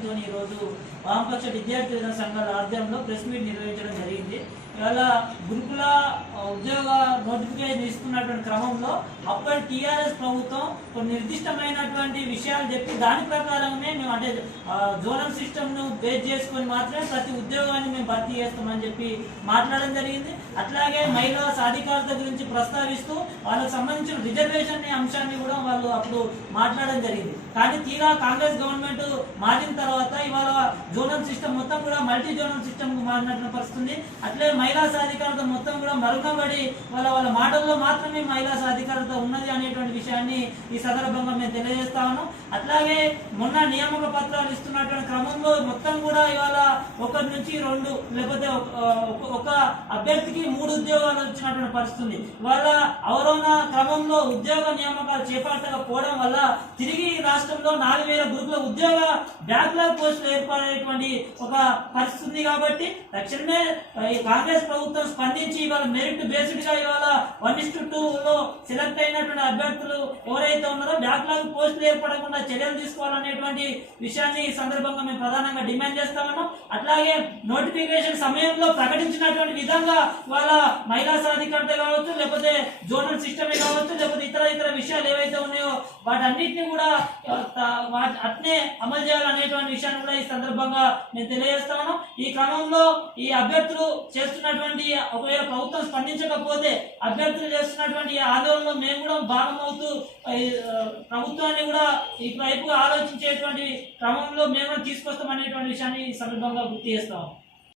ఉద్దేశంతో ఈరోజు వామపక్ష విద్యార్థి సంఘాల ఆధ్వర్యంలో ప్రెస్ మీట్ నిర్వహించడం జరిగింది. ఇవాళ గురుకుల ఉద్యోగ నోటిఫికేషన్ ఇస్తున్నటువంటి క్రమంలో అప్పటి టీఆర్ఎస్ ప్రభుత్వం కొన్ని నిర్దిష్టమైనటువంటి విషయాలు చెప్పి దాని ప్రకారమే మేము అంటే జోనల్ సిస్టమ్ను బేస్ చేసుకొని మాత్రమే ప్రతి ఉద్యోగాన్ని మేము భర్తీ చేస్తామని చెప్పి మాట్లాడడం జరిగింది. అట్లాగే మహిళా సాధికారత గురించి ప్రస్తావిస్తూ వాళ్ళకు సంబంధించిన రిజర్వేషన్ అంశాన్ని కూడా వాళ్ళు అప్పుడు మాట్లాడడం జరిగింది. కానీ తీరా కాంగ్రెస్ గవర్నమెంట్ మారిన తర్వాత ఇవాళ జోనల్ సిస్టమ్ మొత్తం కూడా మల్టీ జోనల్ సిస్టమ్ కు మారినటువంటి పరిస్థితుంది. అట్లే మహిళా సాధికారత మొత్తం కూడా మరుగునబడి వాళ్ళ మాటల్లో మాత్రమే మహిళా సాధికారత ఉన్నది అనేటువంటి విషయాన్ని ఈ సందర్భంగా మేము తెలియజేస్తా ఉన్నాం. అట్లాగే మొన్న నియామక పత్రాలు ఇస్తున్నటువంటి క్రమంలో మొత్తం కూడా ఇవాళ 1 నుంచి 2 లేకపోతే ఒక అభ్యర్థికి 3 ఉద్యోగాలు వచ్చినటువంటి పరిస్థితుంది. వాళ్ళ అవరోహణ క్రమంలో ఉద్యోగ నియామకాలు చేపట్టకపోవడం వల్ల తిరిగి రాష్ట్రంలో 4000 గురుకుల ఉద్యోగ బ్యాక్లాగ్ పోస్టులు ఏర్పడేటువంటి ఒక పరిస్థితి ఉంది. కాబట్టి తక్షణమే కాంగ్రెస్ ప్రభుత్వం స్పందించి ఇవాళ మెరిట్ బేస్డ్ గా ఇవాళ 1:2 లో సెలెక్ట్ అయినటువంటి అభ్యర్థులు ఎవరైతే ఉన్నారో బ్యాక్లాగ్ పోస్టులు ఏర్పడకుండా చర్యలు తీసుకోవాలనేటువంటి విషయాన్ని ఈ సందర్భంగా మేము ప్రధానంగా డిమాండ్ చేస్తా ఉన్నాం. అట్లాగే నోటిఫికేషన్ సమయంలో ప్రకటించినటువంటి విధంగా వాళ్ళ మహిళా సాధికారత కావచ్చు, లేకపోతే జోనల్ సిస్టమే కావచ్చు, లేకపోతే ఇతర విషయాలు ఏవైతే ఉన్నాయో వాటన్నిటిని కూడా అట్నే అమలు చేయాలనేటువంటి విషయాన్ని కూడా ఈ సందర్భంగా మేము తెలియజేస్తా ఉన్నాం. ఈ క్రమంలో ఈ అభ్యర్థులు చేస్తున్నటువంటి ఒకవేళ ప్రభుత్వం స్పందించకపోతే అభ్యర్థులు చేస్తున్నటువంటి ఆందోళనలో మేము కూడా భాగమవుతూ ప్రభుత్వాన్ని కూడా ఈ వైపుగా ఆలోచించేటువంటి క్రమంలో మేము తీసుకొస్తాం అనేటువంటి విషయాన్ని ఈ సందర్భంగా గుర్తు చేస్తాం.